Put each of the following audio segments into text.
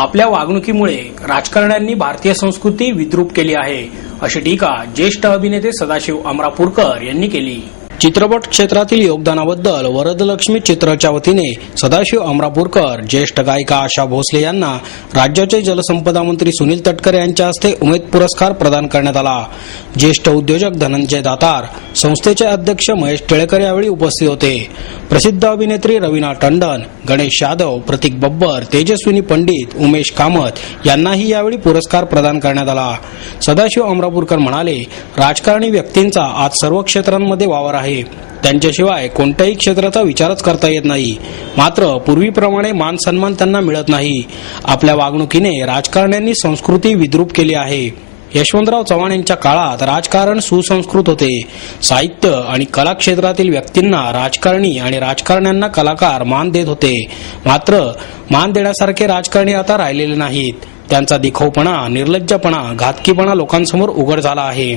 आपल्या वागणुकीमुळे राजकारण्यांनी भारतीय संस्कृती विद्रूप केली आहे, अशी टीका ज्येष्ठ अभिनेते सदाशिव अमरापूरकर यांनी केली. चित्रपट क्षेत्रातील योगदानाबद्दल वरदलक्ष्मी चित्रच्या वतीने सदाशिव अमरापूरकर, ज्येष्ठ गायिका आशा भोसले यांना राज्याचे जलसंपदा मंत्री सुनील तटकरे यांच्या हस्ते उमेद पुरस्कार प्रदान करण्यात आला. ज्येष्ठ उद्योजक धनंजय दातार, संस्थेचे अध्यक्ष महेश टिळेकर यावेळी उपस्थित होते. प्रसिद्ध अभिनेत्री रवीना टंडन, गणेश यादव, प्रतीक बब्बर, तेजस्विनी पंडित, उमेश कामत यांनाही यावेळी पुरस्कार प्रदान करण्यात आला. सदाशिव अमरापूरकर म्हणाले, राजकारणी व्यक्तींचा आज सर्व क्षेत्रांमध्ये वावर आहे. त्यांच्याशिवाय कोणत्याही क्षेत्राचा विचारच करता येत नाही. मात्र पूर्वीप्रमाणे मान सन्मान त्यांना मिळत नाही. आपल्या वागणुकीने राजकारण्यांनी संस्कृती विद्रूप केली आहे. यशवंतराव चव्हाण यांच्या काळात राजकारण सुसंस्कृत होते. साहित्य आणि कला क्षेत्रातील व्यक्तींना राजकारणी आणि राजकारण्यांना कलाकार मान देत होते. मात्र मान देण्यासारखे राजकारणी आता राहिलेले नाहीत. त्यांचा दिखाऊपणा, निर्लज्जपणा, घातकीपणा लोकांसमोर उघड झाला आहे.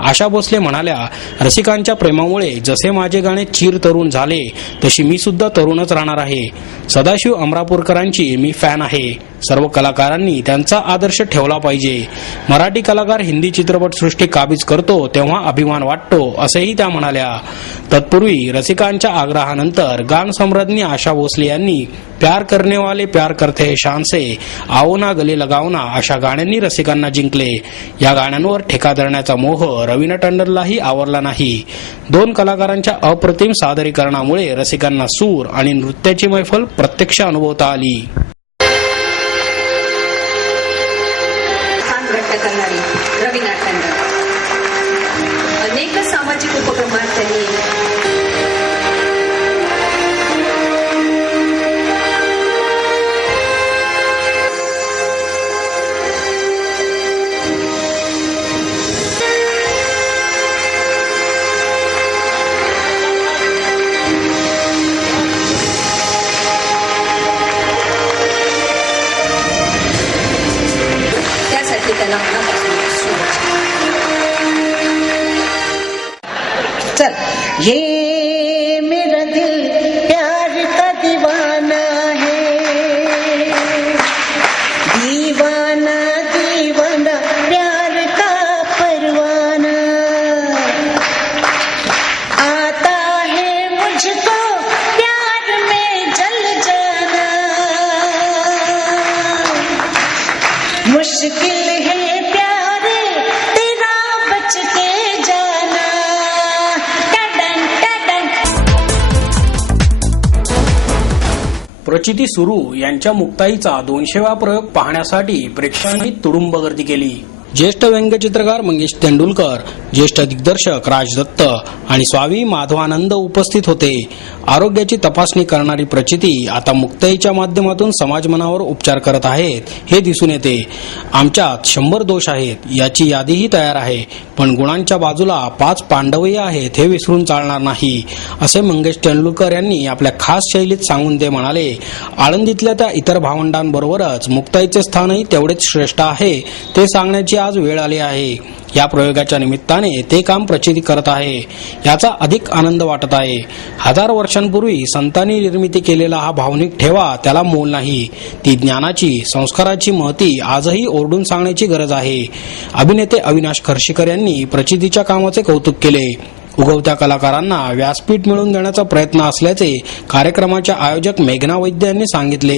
आशा भोसले म्हणाल्या, रसिकांच्या प्रेमामुळे जसे माझे गाणे चिर तरुण झाले तशी मी सुद्धा तरुणच राहणार आहे. सदाशिव अमरापूरकरांची मी फॅन आहे. सर्व कलाकारांनी त्यांचा आदर्श ठेवला पाहिजे. मराठी कलाकार हिंदी चित्रपटसृष्टी काबीज करतो तेव्हा अभिमान वाटतो, असेही त्या म्हणाल्या. तत्पूर्वी रसिकांच्या आग्रहानंतर गान सम्राज्ञी आशा भोसले यांनी प्यार करने वाले प्यार करते हैं शान से, आओ ना गले लगाओ ना अशा गाण्यांनी रसिकांना जिंकले. या गाण्यांवर ठेका धरण्याचा मोह रवीना टंडनलाही आवरला नाही. दोन कलाकारांच्या अप्रतिम सादरीकरणामुळे रसिकांना सूर आणि नृत्याची मैफल प्रत्यक्ष अनुभवता आली. रवीना टंडन अनेक सामाजिक उपक्रमात त्यांनी त्याला चल ये मेरा दिल प्यार का दीवाना है, दीवाना दीवाना प्यार का परवाना, आता है मुझको प्यार में जल जाना, मुश्किल प्रचिती सुरू यांच्या मुक्ताईचा 200वा प्रयोग पाहण्यासाठी प्रेक्षकांनी तुडुंब गर्दी केली. ज्येष्ठ व्यंगचित्रकार मंगेश तेंडुलकर, ज्येष्ठ दिग्दर्शक राज दत्त आणि स्वामी माधवानंद उपस्थित होते. आरोग्याची तपासणी करणारी प्रचिती आता मुक्ताईच्या माध्यमातून समाजमनावर उपचार करत आहेत हे दिसून येते. आमच्यात 100 दोष आहेत याची यादीही तयार आहे, पण गुणांच्या बाजूला 5 पांडवही आहेत हे विसरून चालणार नाही, असे मंगेश तेंडुलकर यांनी आपल्या खास शैलीत सांगून ते म्हणाले. आळंदीतल्या त्या इतर भावंडांबरोबरच मुक्ताईचे स्थानही तेवढेच श्रेष्ठ आहे ते सांगण्याची आज वेळ आली आहे. या प्रयोगाच्या निमित्ताने ते काम प्रचिती करत आहे याचा अधिक आनंद वाटत आहे. 1000 वर्षांपूर्वी संतांनी निर्मिती केलेला हा भावनिक ठेवा त्याला मोल नाही. ती ज्ञानाची, संस्काराची महती आजही ओरडून सांगण्याची गरज आहे. अभिनेते अविनाश खर्शीकर यांनी प्रचितीच्या कामाचे कौतुक केले. उगवत्या कलाकारांना व्यासपीठ मिळवून देण्याचा प्रयत्न असल्याचे कार्यक्रमाच्या आयोजक मेघना वैद्य यांनी सांगितले.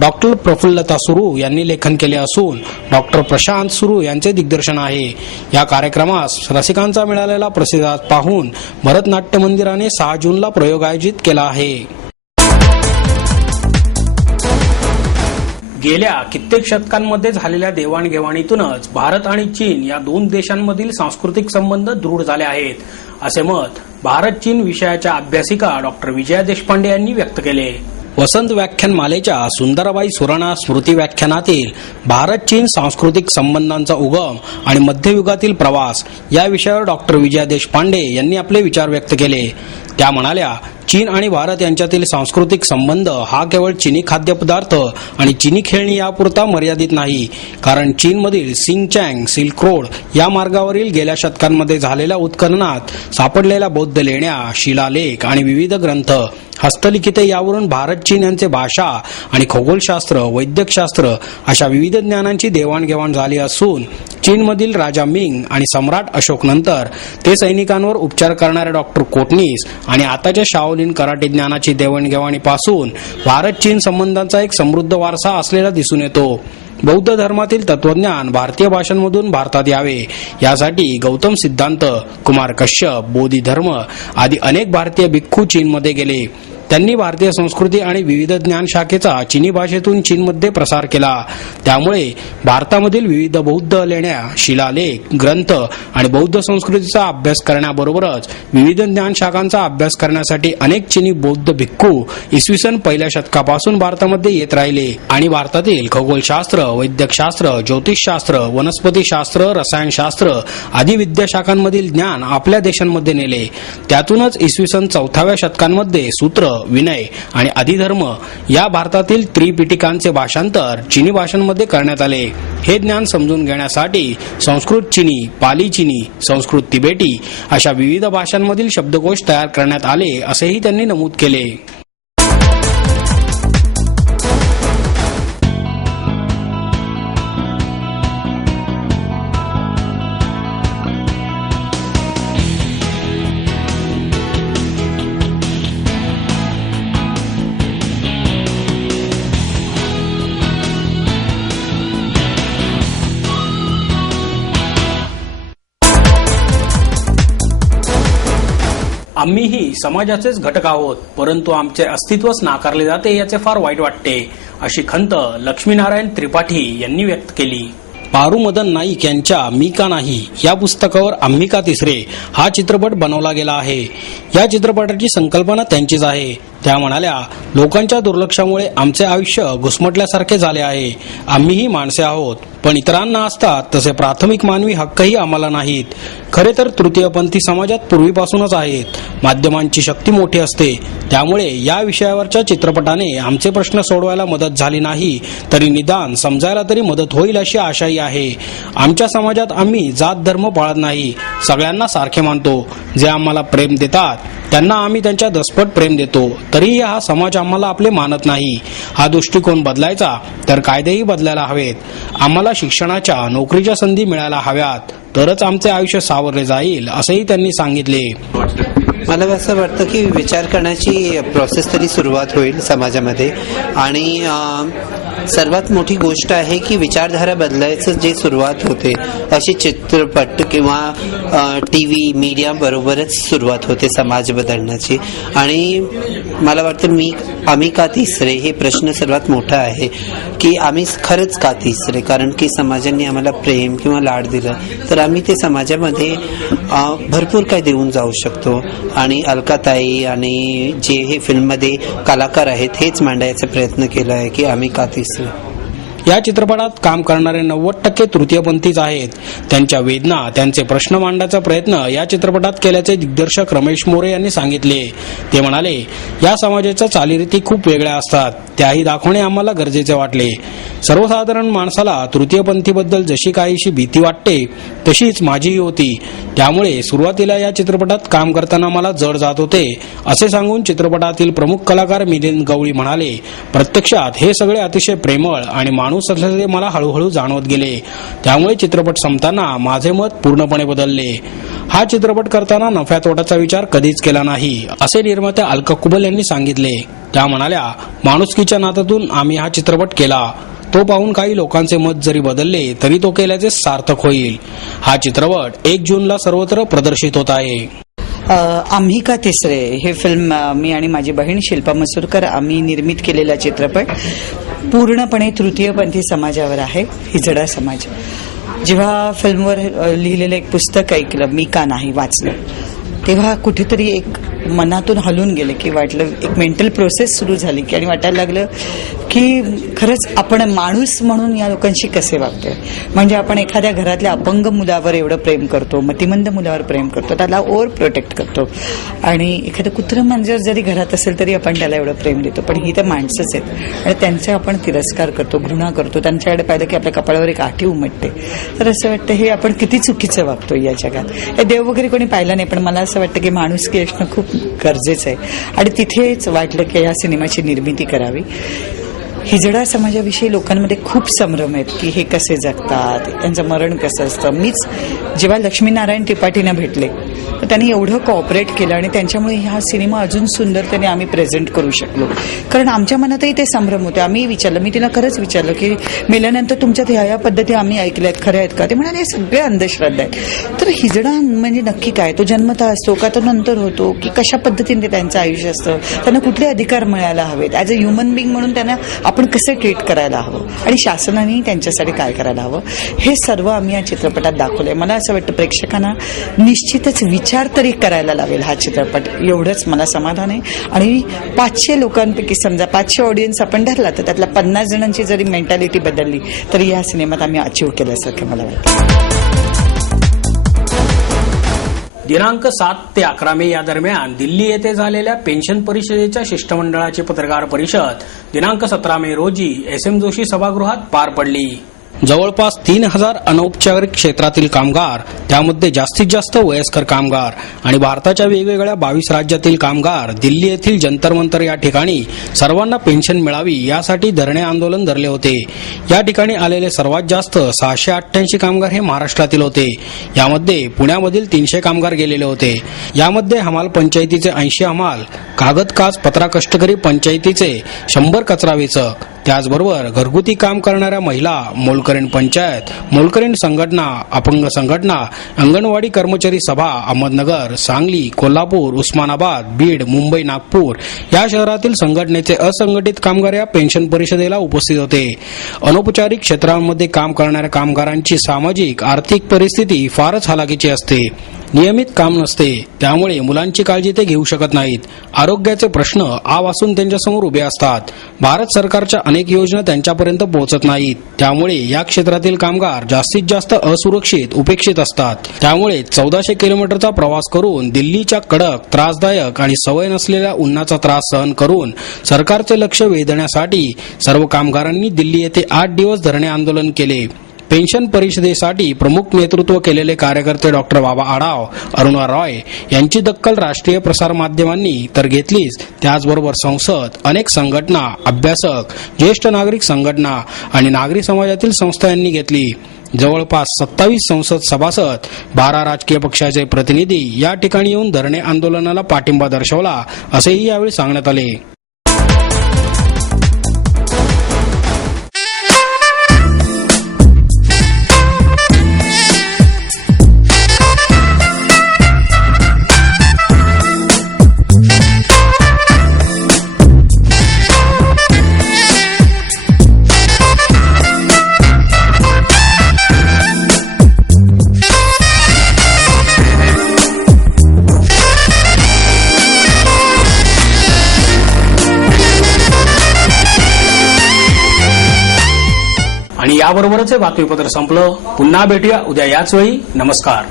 डॉक्टर प्रफुल्लता सुरू यांनी लेखन केले असून डॉक्टर प्रशांत सुरू यांचे दिग्दर्शन आहे. या कार्यक्रमास रसिकांचा मिळालेला प्रतिसाद पाहून भरतनाट्य मंदिराने 6 जूनला प्रयोग आयोजित केला आहे. गेल्या कित्येक शतकांमध्ये झालेल्या देवाणघेवाणीतूनच भारत आणि चीन या 2 देशांमधील सांस्कृतिक संबंध दृढ झाले आहेत, असे मत भारत चीन विषयाच्या अभ्यासिका डॉक्टर विजया देशपांडे यांनी व्यक्त केले. वसंत व्याख्यानमालेच्या सुंदराबाई सुराणा स्मृती व्याख्यानातील भारत चीन सांस्कृतिक संबंधांचा उगम आणि मध्ययुगातील प्रवास या विषयावर डॉक्टर विजया देशपांडे यांनी आपले विचार व्यक्त केले. त्या म्हणाल्या, चीन आणि भारत यांच्यातील सांस्कृतिक संबंध हा केवळ चीनी खाद्यपदार्थ आणि चीनी खेळणी यापुरता मर्यादित नाही, कारण चीनमधील सिंगचँग सिल्क रोड या मार्गावरील गेल्या शतकांमध्ये झालेल्या उत्खननात सापडलेल्या बौद्ध लेण्या, शिलालेख आणि विविध ग्रंथ, हस्तलिखिते यावरून भारत चीन यांचे भाषा आणि खगोलशास्त्र, वैद्यकशास्त्र अशा विविध ज्ञानांची देवाणघेवाण झाली असून चीनमधील राजा मिंग आणि सम्राट अशोक नंतर ते सैनिकांवर उपचार करणारे डॉक्टर कोटनीस आणि आताच्या शाओलिन कराटे ज्ञानाची देवाणघेवाणीपासून भारत चीन संबंधांचा एक समृद्ध वारसा असलेला दिसून येतो. बौद्ध धर्मातील तत्वज्ञान भारतीय भाषांमधून भारतात यावे यासाठी गौतम सिद्धांत, कुमार कश्यप, बोधिधर्म आदी अनेक भारतीय भिक्खू चीनमध्ये गेले. त्यांनी भारतीय संस्कृती आणि विविध ज्ञान शाखेचा चीनी भाषेतून चीनमध्ये प्रसार केला. त्यामुळे भारतामधील विविध बौद्ध लेण्या, शिलालेख, ग्रंथ आणि बौद्ध संस्कृतीचा अभ्यास करण्याबरोबरच विविध ज्ञान शाखांचा अभ्यास करण्यासाठी अनेक चीनी बौद्ध भिक्खू इसवी सन पहिल्या शतकापासून भारतामध्ये येत राहिले आणि भारतातील खगोलशास्त्र, वैद्यकशास्त्र, ज्योतिषशास्त्र, वनस्पतीशास्त्र, रसायनशास्त्र आदी विद्याशाखांमधील ज्ञान आपल्या देशांमध्ये नेले. त्यातूनच इसवी सन 4व्या शतकांमध्ये सूत्र, विनय आणि अधिधर्म या भारतातील त्रिपिटिकांचे भाषांतर चीनी भाषांमध्ये करण्यात आले. हे ज्ञान समजून घेण्यासाठी संस्कृत चीनी, पाली चीनी, संस्कृत तिबेटी अशा विविध भाषांमधील शब्दकोश तयार करण्यात आले असेही त्यांनी नमूद केले. आम्हीही समाजाचेच घटक आहोत, परंतु आमचे अस्तित्वच नाकारले जाते याचे फार वाईट वाटते, अशी खंत लक्ष्मीनारायण त्रिपाठी यांनी व्यक्त केली. पारू मदन नाईक यांच्या मी का नाही या पुस्तकावर आम्ही का तिसरे हा चित्रपट बनवला गेला आहे. या चित्रपटाची संकल्पना त्यांचीच आहे. त्या म्हणाल्या, लोकांच्या दुर्लक्षामुळे आमचे आयुष्य घुसमटल्यासारखे झाले आहे. आम्हीही माणसे आहोत, पण इतरांना असतात तसे प्राथमिक मानवी हक्कही आम्हाला नाहीत. खरे तर तृतीयपंथी समाजात पूर्वीपासूनच आहेत. माध्यमांची शक्ती मोठी असते, त्यामुळे या विषयावरच्या चित्रपटाने आमचे प्रश्न सोडवायला मदत झाली नाही तरी निदान समजायला तरी मदत होईल अशी आशाही आहे. आमच्या समाजात आम्ही जात धर्म पाळत नाही, सगळ्यांना सारखे मानतो. जे आम्हाला प्रेम देतात त्यांना आम्ही त्यांच्या दसपट प्रेम देतो, तरीही हा समाज आम्हाला आपले मानत नाही. हा दृष्टिकोन बदलायचा तर कायदेही बदलायला हवेत. आम्हाला शिक्षणाच्या, नोकरीच्या संधी मिळायला हव्यात, तरच आमचे आयुष्य सावरले जाईल असेही त्यांनी सांगितले. मला असं वाटतं की विचार करण्याची प्रोसेस तरी सुरुवात होईल समाजामध्ये आणि सर्वात मोठी गोष्ट आहे की विचारधारा बदलायचं जे सुरुवात होते अशी चित्रपट किंवा TV मीडिया बरोबरच सुरुवात होते समाज बदलण्याची. आणि मला वाटतं आम्ही का तिसरे हे प्रश्न सर्वात मोठा आहे की आम्ही खरंच का तिसरे, कारण की समाजाने आम्हाला प्रेम किंवा लाड दिलं तर आम्ही ते समाजामध्ये भरपूर काय देऊन जाऊ शकतो. आणि अलकाताई आणि जे हे फिल्ममध्ये कलाकार आहेत हेच मांडायचा प्रयत्न केला आहे की आम्ही का तिसरे. या चित्रपटात काम करणारे 90% तृतीयपंथीच आहेत. त्यांच्या वेदना, त्यांचे प्रश्न मांडण्याचा प्रयत्न या चित्रपटात केल्याचे दिग्दर्शक रमेश मोरे यांनी सांगितले. ते म्हणाले, या समाजाच्या चालीरीती खूप वेगळ्या असतात, त्याही दाखवणे आम्हाला गरजेचे वाटले. सर्वसाधारण माणसाला तृतीयपंथीबद्दल जशी काहीशी भीती वाटते तशीच माझीही होती. त्यामुळे सुरुवातीला या चित्रपटात काम करताना मला जड जात होते असे सांगून चित्रपटातील प्रमुख कलाकार मिलिंद गवळी म्हणाले, प्रत्यक्षात हे सगळे अतिशय प्रेमळ आणि माणूस असल्याचे मला हळूहळू जाणवत गेले. त्यामुळे चित्रपट संपताना माझे मत पूर्णपणे बदलले. हा चित्रपट करताना नफ्या तोट्याचा विचार कधीच केला नाही असे निर्मात्या अलका कुबल यांनी सांगितले. त्या म्हणाल्या, माणुसकीच्या नात्यातून आम्ही हा चित्रपट केला. तो पाहून काही लोकांचे मत जरी बदलले तरी तो केल्याचे सार्थक होईल. हा चित्रपट 1 जूनला सर्वत्र प्रदर्शित होत आहे. आम्ही का तिसरे हे फिल्म मी आणि माझी बहीण शिल्पा मसूरकर आम्ही निर्मित केलेला चित्रपट पूर्णपणे तृतीयपंथी समाजावर आहे. हिजडा समाज. जेव्हा फिल्मवर लिहिलेलं एक पुस्तक ऐकलं, मी का नाही वाचलं, तेव्हा कुठेतरी एक मनातून हलून गेले की वाटलं, एक मेंटल प्रोसेस सुरू झाली की आणि वाटायला लागलं की खरंच आपण माणूस म्हणून या लोकांशी कसे वागतोय. म्हणजे आपण एखाद्या घरातल्या अपंग मुलावर एवढं प्रेम करतो, मतिमंद मुलावर प्रेम करतो, त्याला ओव्हर प्रोटेक्ट करतो, आणि एखादं कुत्रं मांजर जरी घरात असेल तरी आपण त्याला एवढं प्रेम देतो. पण ही तर माणसंच आहेत आणि त्यांचा आपण तिरस्कार करतो, घृणा करतो, त्यांच्याकडे पाहिलं की आपल्या कपाळावर एक आठी उमटते. तर असं वाटतं हे आपण किती चुकीचं वागतो या जगात. हे देव वगैरे कोणी पाहिलं नाही, पण मला असं वाटतं की माणुसकी असणं खूप गरजेचं आहे. आणि तिथेच वाटलं की या सिनेमाची निर्मिती करावी. हिजडा समाजाविषयी लोकांमध्ये खूप संभ्रम आहेत की हे कसे जगतात, त्यांचं मरण कसं असतं. मीच जेव्हा लक्ष्मीनारायण त्रिपाठींना भेटले तर त्यांनी एवढं कॉपरेट केलं आणि त्यांच्यामुळे हा सिनेमा अजून सुंदरतेने आम्ही प्रेझेंट करू शकलो. कारण आमच्या मनातही ते संभ्रम होते. आम्ही विचारलं, मी तिला खरंच विचारलं की मेल्यानंतर तुमच्यात ह्या पद्धती आम्ही ऐकल्यात खऱ्या आहेत का. ते म्हणाले हे सगळे अंधश्रद्धा आहेत. तर हिजडा म्हणजे नक्की काय, तो जन्मतः असतो का तो नंतर होतो, की कशा पद्धतीने त्यांचं आयुष्य असतं, त्यांना कुठले अधिकार मिळायला हवेत, ॲज अ ह्युमन बिंग म्हणून त्यांना आपण कसं ट्रीट करायला हवं आणि शासनाने त्यांच्यासाठी काय करायला हवं, हे सर्व आम्ही या चित्रपटात दाखवलंय. मला असं वाटतं प्रेक्षकांना निश्चितच विचार तरी करायला लावेल हा चित्रपट, एवढंच मला समाधान आहे. आणि 500 लोकांपैकी समजा 500 ऑडियन्स आपण धरला तर त्यातल्या 50 जणांची जरी मेंटॅलिटी बदलली तरी या सिनेमात आम्ही अचीव्ह केल्यासारखं मला वाटतं. दिनांक 7 ते 11 मे या दरम्यान दिल्ली येथे झालेल्या पेन्शन परिषदेच्या शिष्टमंडळाची पत्रकार परिषद दिनांक 17 मे रोजी SM जोशी सभागृहात पार पडली. जवळपास 3000 अनौपचारिक क्षेत्रातील कामगार, त्यामध्ये जास्तीत जास्त वयस्कर कामगार आणि भारताच्या वेगवेगळ्या 22 राज्यातील कामगार दिल्ली येथील जंतर मंतर या ठिकाणी सर्वांना पेन्शन मिळावी यासाठी धरणे आंदोलन धरले होते. या ठिकाणी आलेले सर्वात जास्त 688 कामगार हे महाराष्ट्रातील होते. यामध्ये पुण्यामधील 300 कामगार गेलेले होते. यामध्ये हमाल पंचायतीचे 80 हमाल, कागद काच पत्रा कष्टकरी पंचायतीचे 100 कचरा वेचक, त्याचबरोबर घरगुती काम करणाऱ्या महिला, मोलकरीण पंचायत, मोलकरीण संघटना, अपंग संघटना, अंगणवाडी कर्मचारी सभा, अहमदनगर, सांगली, कोल्हापूर, उस्मानाबाद, बीड, मुंबई, नागपूर या शहरातील संघटनेचे असंघटित कामगार या पेन्शन परिषदेला उपस्थित होते. अनौपचारिक क्षेत्रांमध्ये काम करणाऱ्या कामगारांची सामाजिक आर्थिक परिस्थिती फारच हलाखीची असते. नियमित काम नसते, त्यामुळे मुलांची काळजी ते घेऊ शकत नाहीत. आरोग्याचे प्रश्न आ वासून त्यांच्यासमोर उभे असतात. भारत सरकारच्या अनेक योजना त्यांच्यापर्यंत पोहोचत नाहीत. त्यामुळे या क्षेत्रातील कामगार जास्तीत जास्त असुरक्षित, उपेक्षित असतात. त्यामुळे 1400 किलोमीटरचा प्रवास करून दिल्लीच्या कडक, त्रासदायक आणि सवय नसलेल्या उन्हाचा त्रास सहन करून सरकारचे लक्ष वेधण्यासाठी सर्व कामगारांनी दिल्ली येथे 8 दिवस धरणे आंदोलन केले. पेन्शन परिषदेसाठी प्रमुख नेतृत्व केलेले कार्यकर्ते डॉक्टर बाबा आढाव, अरुणा रॉय यांची दखल राष्ट्रीय प्रसार माध्यमांनी तर घेतलीच, त्याचबरोबर संसद, अनेक संघटना, अभ्यासक, ज्येष्ठ नागरिक संघटना आणि नागरी समाजातील संस्था यांनी घेतली. जवळपास 27 संसद सभासद, 12 राजकीय पक्षाचे प्रतिनिधी या ठिकाणी येऊन धरणे आंदोलनाला पाठिंबा दर्शवला, असेही यावेळी सांगण्यात आले. आणि याबरोबरच हे बातमीपत्र संपलं. पुन्हा भेटूया उद्या याच वेळी. नमस्कार.